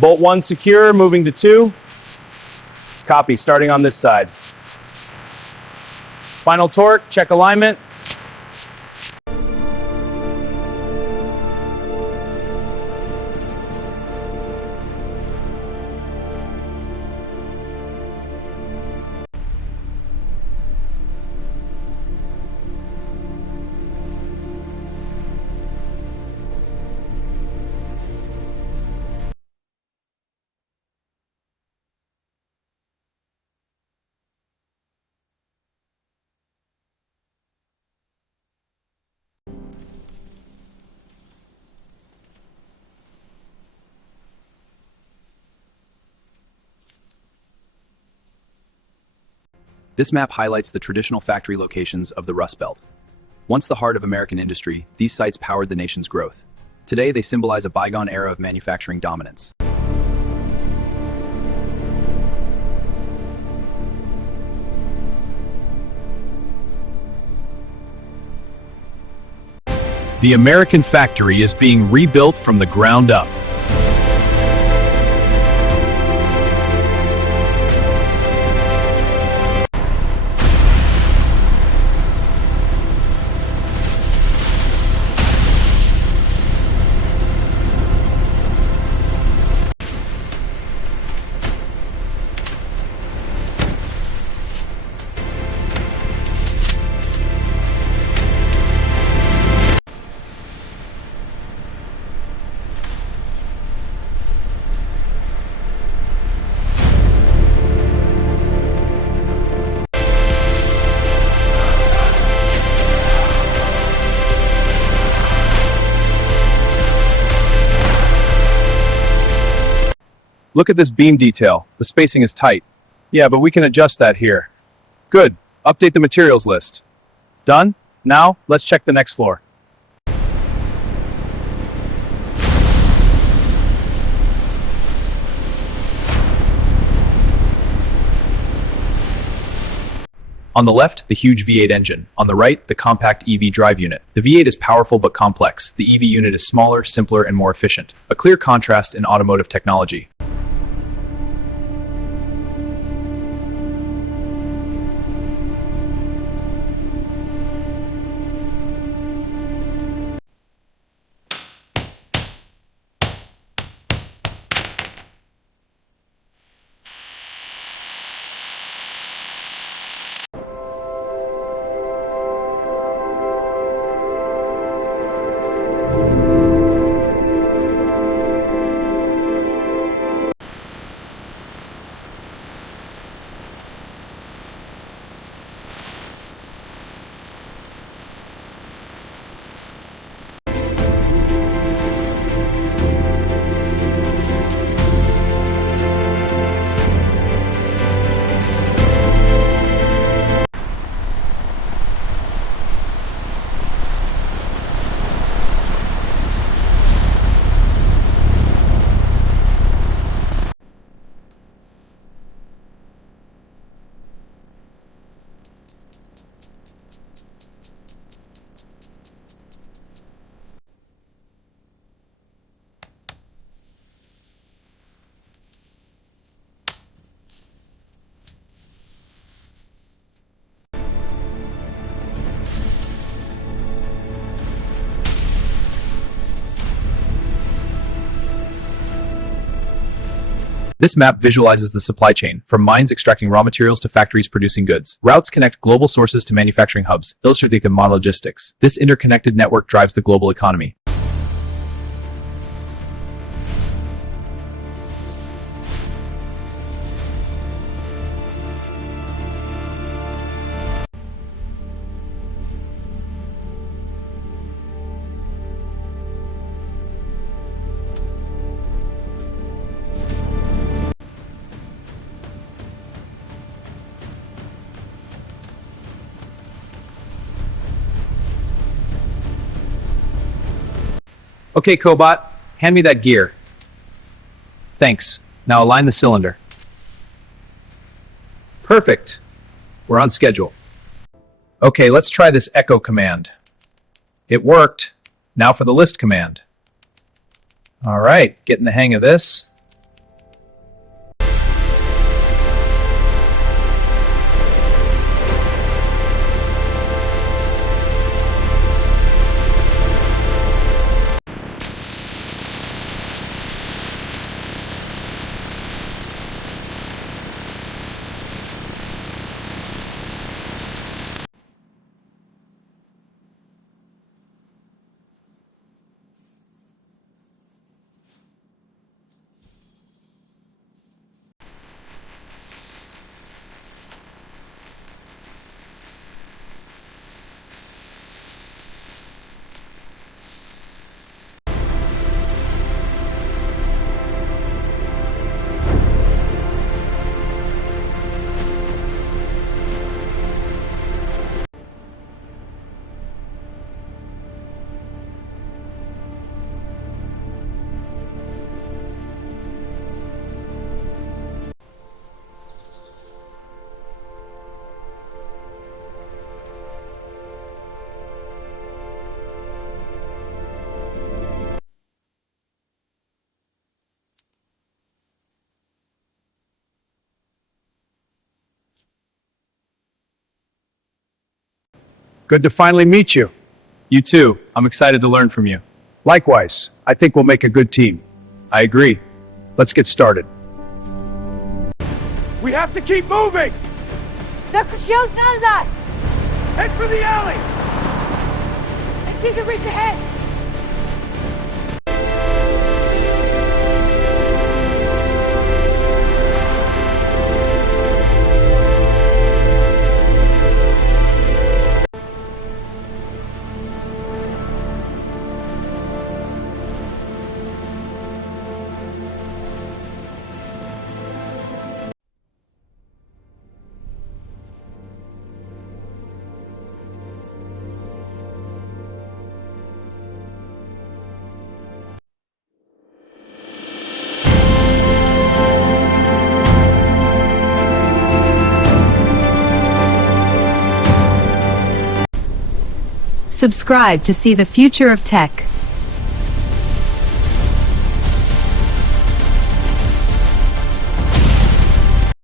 Bolt 1 secure, moving to 2. Copy, starting on this side. Final torque, check alignment. This map highlights the traditional factory locations of the Rust Belt. Once the heart of American industry, these sites powered the nation's growth. Today, they symbolize a bygone era of manufacturing dominance. The American factory is being rebuilt from the ground up. Look at this beam detail. The spacing is tight. Yeah, but we can adjust that here. Good. Update the materials list. Done? Now, let's check the next floor. On the left, the huge V8 engine. On the right, the compact EV drive unit. The V8 is powerful but complex. The EV unit is smaller, simpler, and more efficient. A clear contrast in automotive technology. This map visualizes the supply chain, from mines extracting raw materials to factories producing goods. Routes connect global sources to manufacturing hubs, illustrating the modern logistics. This interconnected network drives the global economy. Okay, Cobot, hand me that gear. Thanks. Now align the cylinder. Perfect. We're on schedule. Okay, let's try this echo command. It worked. Now for the list command. All right, getting the hang of this. Good to finally meet you. You too. I'm excited to learn from you. Likewise, I think we'll make a good team. I agree. Let's get started. We have to keep moving! The shield's on us! Head for the alley! I see the ridge ahead! Subscribe to see the future of tech.